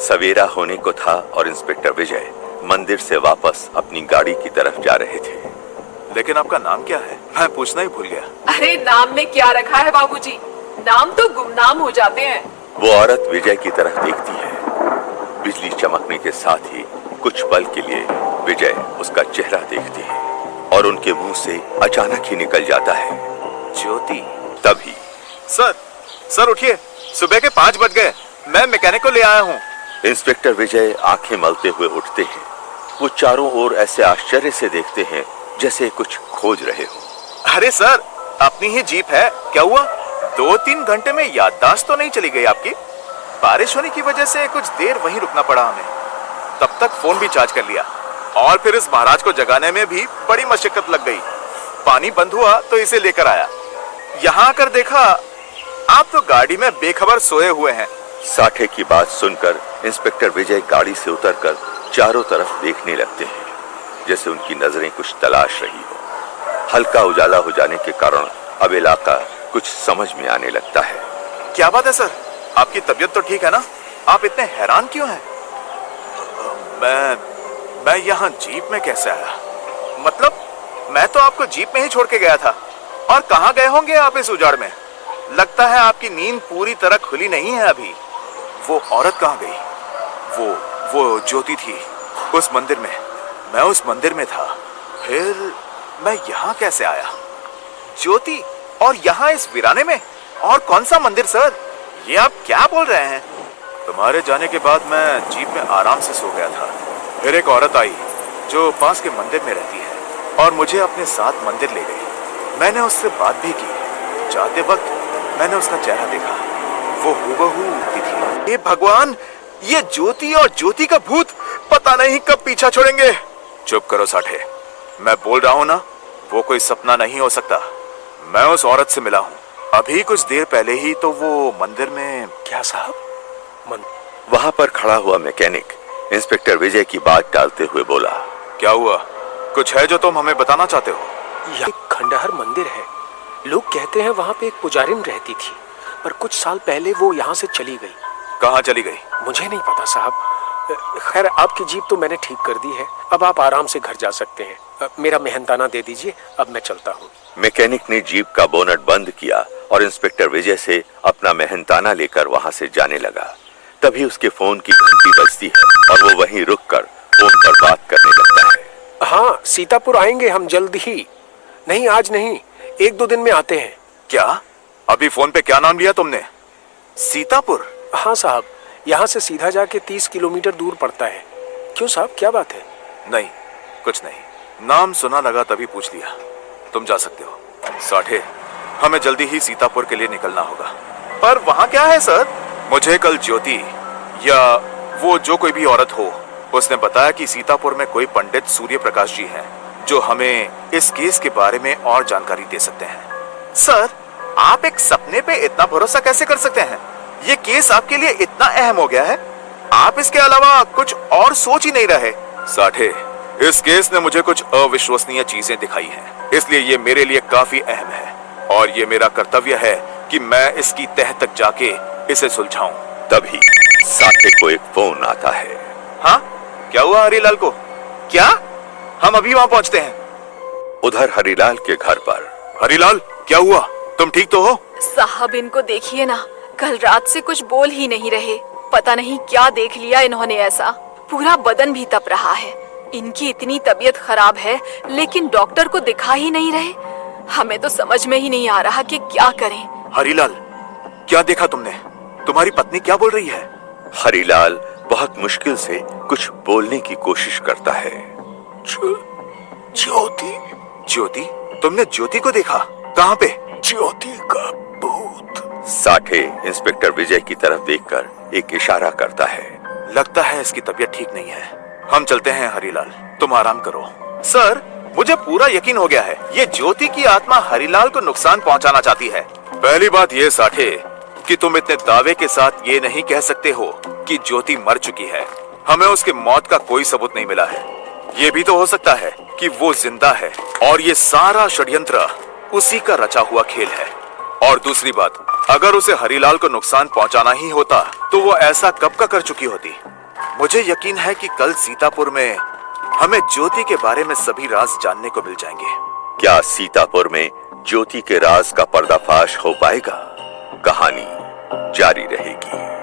सवेरा होने को था और इंस्पेक्टर विजय मंदिर से वापस अपनी गाड़ी की तरफ जा रहे थे। लेकिन आपका नाम क्या है? मैं पूछना ही भूल गया। अरे नाम में क्या रखा है बाबूजी, नाम तो गुमनाम हो जाते हैं। वो औरत विजय की तरफ देखती है। बिजली चमकने के साथ ही कुछ पल के लिए विजय उसका चेहरा देखती है और उनके मुंह से अचानक ही निकल जाता है, ज्योति। तभी सर उठिए, सुबह के 5 बज गए, मैं मैकेनिक को ले आया हूँ। इंस्पेक्टर विजय आंखें मलते हुए उठते हैं। वो चारों ओर ऐसे आश्चर्य से देखते हैं जैसे कुछ खोज रहे हो। अरे सर, अपनी ही जीप है, क्या हुआ? 2-3 घंटे में याददाश्त तो नहीं चली गई आपकी? बारिश होने की वजह से कुछ देर वहीं रुकना पड़ा हमें। तब तक फोन भी चार्ज कर लिया और फिर इस महाराज को जगाने में भी बड़ी मशक्कत लग गई। पानी बंद हुआ तो इसे लेकर आया। यहाँ आकर देखा आप तो गाड़ी में बेखबर सोए हुए हैं। साठे की बात सुनकर इंस्पेक्टर विजय गाड़ी से उतरकर चारों तरफ देखने लगते हैं, जैसे उनकी नजरें कुछ तलाश रही हो। हल्का उजाला हो जाने के कारण अब इलाका कुछ समझ में आने लगता है। क्या बात है सर, आपकी तबीयत तो ठीक है ना? आप इतने हैरान क्यों हैं? मैं यहाँ जीप में कैसे आया? मतलब मैं तो आपको जीप में ही छोड़ के गया था। और कहाँ गए होंगे आप इस उजाड़ में? लगता है आपकी नींद पूरी तरह खुली नहीं है अभी। वो औरत कहाँ गई? वो ज्योति थी उस मंदिर में। मैं उस मंदिर में था, फिर मैं यहाँ कैसे आया? ज्योति, और यहाँ इस वीराने में? और कौन सा मंदिर सर? ये आप क्या बोल रहे हैं? तुम्हारे जाने के बाद मैं जीप में आराम से सो गया था। फिर एक औरत आई जो पास के मंदिर में रहती है और मुझे अपने साथ मंदिर ले गई। मैंने उससे बात भी की। जाते वक्त मैंने उसका चेहरा देखा, वो हूबहू उठती थी। हे भगवान, ये ज्योति और ज्योति का भूत पता नहीं कब पीछा छोड़ेंगे। चुप करो साठे, मैं बोल रहा हूँ ना, वो कोई सपना नहीं हो सकता। मैं उस औरत से मिला हूँ अभी कुछ देर पहले ही। तो वो मंदिर में। क्या साहब? वहां पर खड़ा हुआ मैकेनिक इंस्पेक्टर विजय की बात टालते हुए बोला, क्या हुआ? कुछ है जो तुम हमें बताना चाहते हो? यह एक खंडहर मंदिर है। लोग कहते हैं वहाँ पे एक पुजारिन रहती थी, पर कुछ साल पहले वो यहाँ से चली गई। कहाँ चली गई? मुझे नहीं पता साहब। खैर, आपकी जीप तो मैंने ठीक कर दी है, अब आप आराम से घर जा सकते हैं। मेरा मेहनताना दे दीजिए, अब मैं चलता हूँ। मैकेनिक ने जीप का बोनट बंद किया और इंस्पेक्टर विजय से अपना मेहनताना लेकर वहां से जाने लगा। तभी उसके फोन की घंटी बजती है और वो वहीं रुककर फोन पर बात करने लगता है। हाँ, सीतापुर आएंगे हम जल्द ही। नहीं, आज नहीं, 1-2 दिन में आते हैं। क्या? अभी फोन पे क्या नाम लिया तुमने? सीतापुर? हाँ साहब, यहाँ से सीधा जाके 30 किलोमीटर दूर पड़ता है। क्यों साहब, क्या बात है? नहीं, कुछ नहीं, नाम सुना लगा तभी पूछ लिया। तुम जा सकते हो साठे, हमें जल्दी ही सीतापुर के लिए निकलना होगा। पर वहाँ क्या है सर? मुझे कल ज्योति या वो जो कोई भी औरत हो, उसने बताया कि सीतापुर में कोई पंडित सूर्य प्रकाश जी हैं जो हमें इस केस के बारे में और जानकारी दे सकते हैं। सर, आप एक सपने पे इतना भरोसा कैसे कर सकते हैं? ये केस आपके लिए इतना अहम हो गया है, आप इसके अलावा कुछ और सोच ही नहीं रहे। साठे, इस केस ने मुझे कुछ अविश्वसनीय चीजें दिखाई हैं, इसलिए ये मेरे लिए काफी अहम है और ये मेरा कर्तव्य है कि मैं इसकी तह तक जाके इसे सुलझाऊं। तभी साठे को एक फोन आता है। हाँ, क्या हुआ हरीलाल को? क्या? हम अभी वहाँ पहुँचते हैं। उधर हरीलाल के घर पर। हरीलाल, क्या हुआ? तुम ठीक तो हो? साहब, इनको देखिए ना, कल रात से कुछ बोल ही नहीं रहे। पता नहीं क्या देख लिया इन्होंने ऐसा। पूरा बदन भी तप रहा है। इनकी इतनी तबीयत खराब है लेकिन डॉक्टर को दिखा ही नहीं रहे। हमें तो समझ में ही नहीं आ रहा कि क्या करें। हरीलाल, क्या देखा तुमने? तुम्हारी पत्नी क्या बोल रही है? हरीलाल बहुत मुश्किल से कुछ बोलने की कोशिश करता है। ज्योति। ज्योति? तुमने ज्योति को देखा? कहाँ पे? ज्योति का भूत। साठे इंस्पेक्टर विजय की तरफ देखकर एक इशारा करता है। लगता है इसकी तबीयत ठीक नहीं है। हम चलते हैं हरीलाल, तुम आराम करो। सर, मुझे पूरा यकीन हो गया है, ये ज्योति की आत्मा हरीलाल को नुकसान पहुंचाना चाहती है। पहली बात ये साठे कि तुम इतने दावे के साथ ये नहीं कह सकते हो कि ज्योति मर चुकी है। हमें उसके मौत का कोई सबूत नहीं मिला है। ये भी तो हो सकता है कि वो जिंदा है और ये सारा षड्यंत्र उसी का रचा हुआ खेल है। और दूसरी बात, अगर उसे हरीलाल को नुकसान पहुंचाना ही होता तो वो ऐसा कब का कर चुकी होती। मुझे यकीन है कि कल सीतापुर में हमें ज्योति के बारे में सभी राज जानने को मिल जाएंगे। क्या सीतापुर में ज्योति के राज का पर्दाफाश हो पाएगा? कहानी जारी रहेगी।